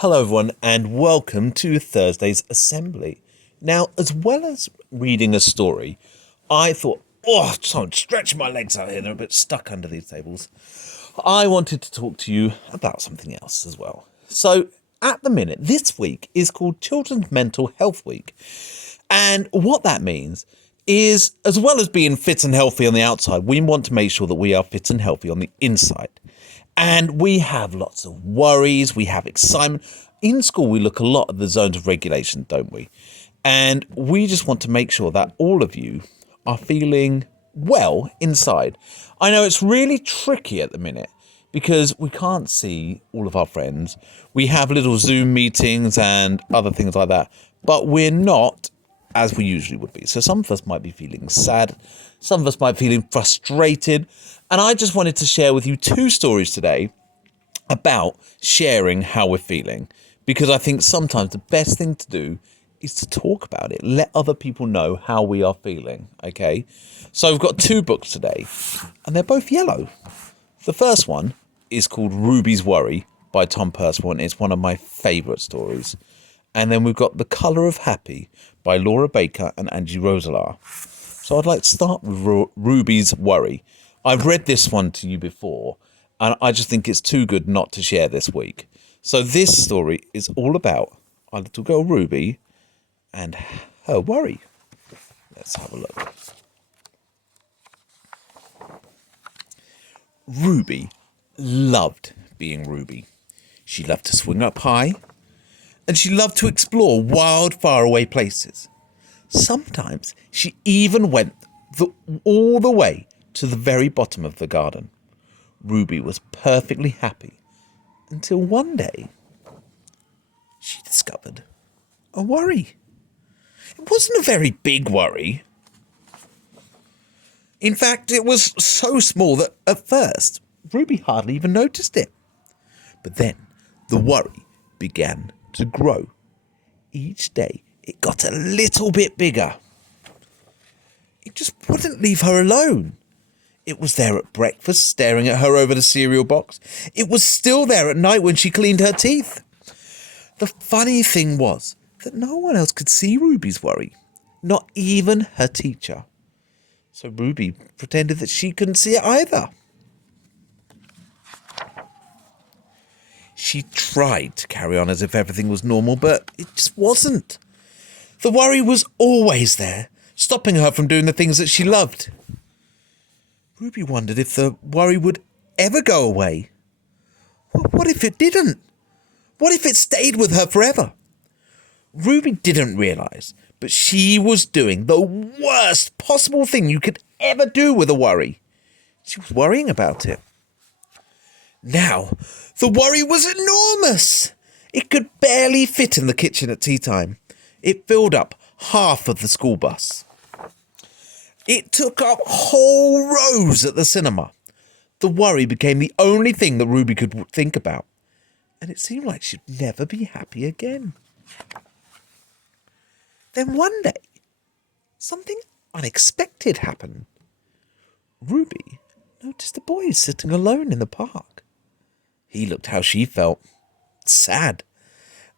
Hello, everyone, and welcome to Thursday's Assembly. Now, as well as reading a story, I thought, I'm stretching my legs out here, they're a bit stuck under these tables. I wanted to talk to you about something else as well. So, at the minute, this week is called Children's Mental Health Week. And what that means is, as well as being fit and healthy on the outside, we want to make sure that we are fit and healthy on the inside. And we have lots of worries, we have excitement. In school, we look a lot at the zones of regulation, don't we? And we just want to make sure that all of you are feeling well inside. I know it's really tricky at the minute because we can't see all of our friends. We have little Zoom meetings and other things like that, but we're not as we usually would be. So some of us might be feeling sad, some of us might be feeling frustrated, and I just wanted to share with you two stories today about sharing how we're feeling, because I think sometimes the best thing to do is to talk about it, let other people know how we are feeling, okay? So we've got two books today, and they're both yellow. The first one is called Ruby's Worry by Tom Percival, and it's one of my favourite stories. And then we've got The Colour of Happy by Laura Baker and Angie Roselar. So I'd like to start with Ruby's Worry. I've read this one to you before, and I just think it's too good not to share this week. So this story is all about our little girl Ruby and her worry. Let's have a look. Ruby loved being Ruby. She loved to swing up high, and she loved to explore wild, faraway places. Sometimes she even went all the way to the very bottom of the garden. Ruby was perfectly happy until one day she discovered a worry. It wasn't a very big worry. In fact, it was so small that at first Ruby hardly even noticed it. But then the worry began to grow. Each day it got a little bit bigger. It just wouldn't leave her alone. It was there at breakfast, staring at her over the cereal box. It was still there at night when she cleaned her teeth. The funny thing was that no one else could see Ruby's worry, not even her teacher. So Ruby pretended that she couldn't see it either. She tried to carry on as if everything was normal, but it just wasn't. The worry was always there, stopping her from doing the things that she loved. Ruby wondered if the worry would ever go away. What if it didn't? What if it stayed with her forever? Ruby didn't realise, but she was doing the worst possible thing you could ever do with a worry. She was worrying about it. Now, the worry was enormous. It could barely fit in the kitchen at tea time. It filled up half of the school bus. It took up whole rows at the cinema. The worry became the only thing that Ruby could think about, and it seemed like she'd never be happy again. Then one day, something unexpected happened. Ruby noticed a boy sitting alone in the park. He looked how she felt, sad.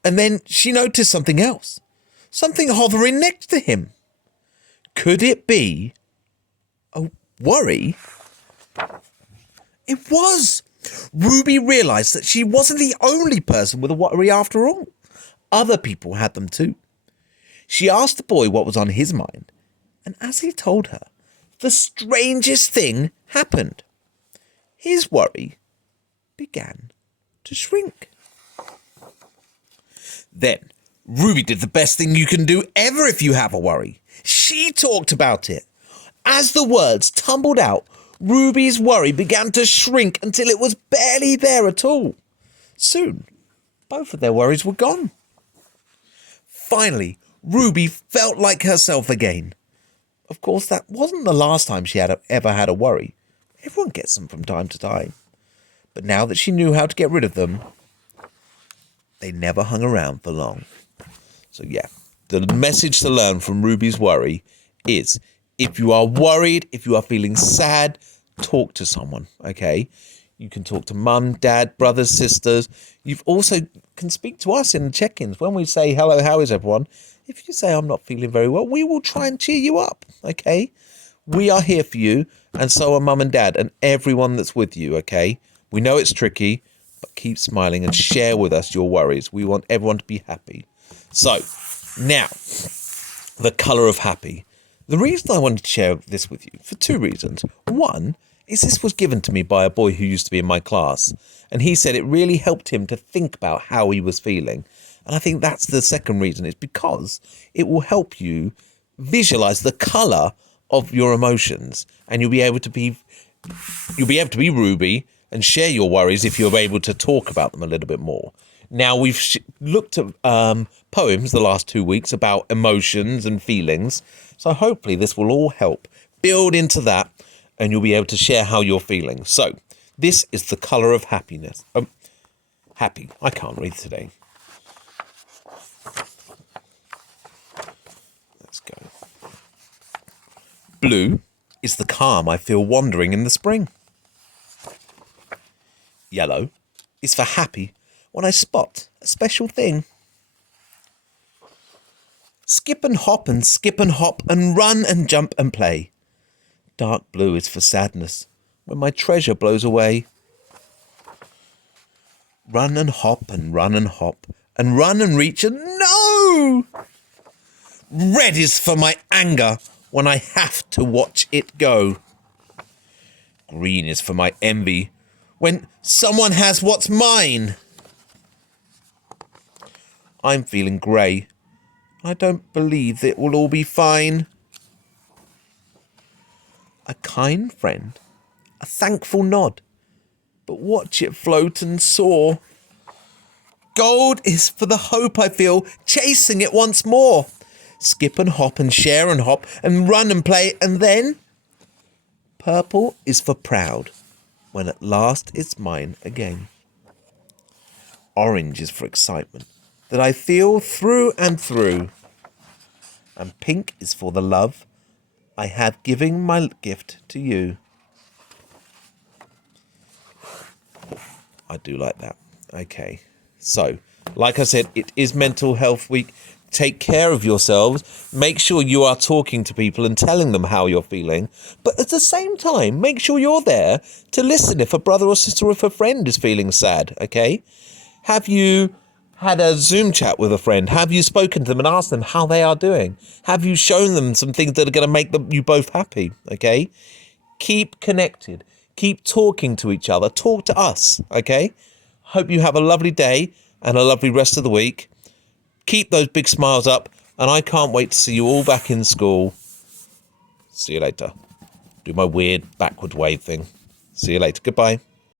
And then she noticed something else, something hovering next to him. Could it be a worry? It was. Ruby realised that she wasn't the only person with a worry after all. Other people had them too. She asked the boy what was on his mind, and as he told her, the strangest thing happened. His worry began to shrink. Then Ruby did the best thing you can do ever if you have a worry. She talked about it. As the words tumbled out, Ruby's worry began to shrink until it was barely there at all. Soon, both of their worries were gone. Finally, Ruby felt like herself again. Of course, that wasn't the last time she had ever had a worry. Everyone gets them from time to time. But now that she knew how to get rid of them, they never hung around for long. So yeah, the message to learn from Ruby's worry is, if you are worried, if you are feeling sad, talk to someone, okay? You can talk to mum, dad, brothers, sisters. You've also can speak to us in the check-ins. When we say, hello, how is everyone? If you say, I'm not feeling very well, we will try and cheer you up, okay? We are here for you, and so are mum and dad and everyone that's with you, okay? We know it's tricky, but keep smiling and share with us your worries. We want everyone to be happy. So, now, the colour of happy. The reason I wanted to share this with you, for two reasons. One is this was given to me by a boy who used to be in my class, and he said it really helped him to think about how he was feeling. And I think that's the second reason, is because it will help you visualise the colour of your emotions, and you'll be able to be Ruby and share your worries if you're able to talk about them a little bit more. Now, we've looked at poems the last 2 weeks about emotions and feelings, so hopefully this will all help build into that, and you'll be able to share how you're feeling. So, this is the colour of happiness. Happy. I can't read today. Let's go. Blue is the calm I feel wandering in the spring. Yellow is for happy when I spot a special thing. Skip and hop and skip and hop and run and jump and play. Dark blue is for sadness when my treasure blows away. Run and hop and run and hop and run and reach and no! Red is for my anger when I have to watch it go. Green is for my envy when someone has what's mine. I'm feeling grey. I don't believe it will all be fine. A kind friend, a thankful nod, but watch it float and soar. Gold is for the hope I feel, chasing it once more. Skip and hop and share and hop and run and play, and then purple is for proud, when at last it's mine again. Orange is for excitement that I feel through and through, and pink is for the love I have giving my gift to you. I do like that. Okay, so like I said, it is Mental Health Week. Take care of yourselves. Make sure you are talking to people and telling them how you're feeling. But at the same time, make sure you're there to listen if a brother or sister or if a friend is feeling sad, okay? Have you had a Zoom chat with a friend? Have you spoken to them and asked them how they are doing? Have you shown them some things that are going to make you both happy, okay? Keep connected. Keep talking to each other. Talk to us, okay? Hope you have a lovely day and a lovely rest of the week. Keep those big smiles up, and I can't wait to see you all back in school. See you later. Do my weird backward wave thing. See you later. Goodbye.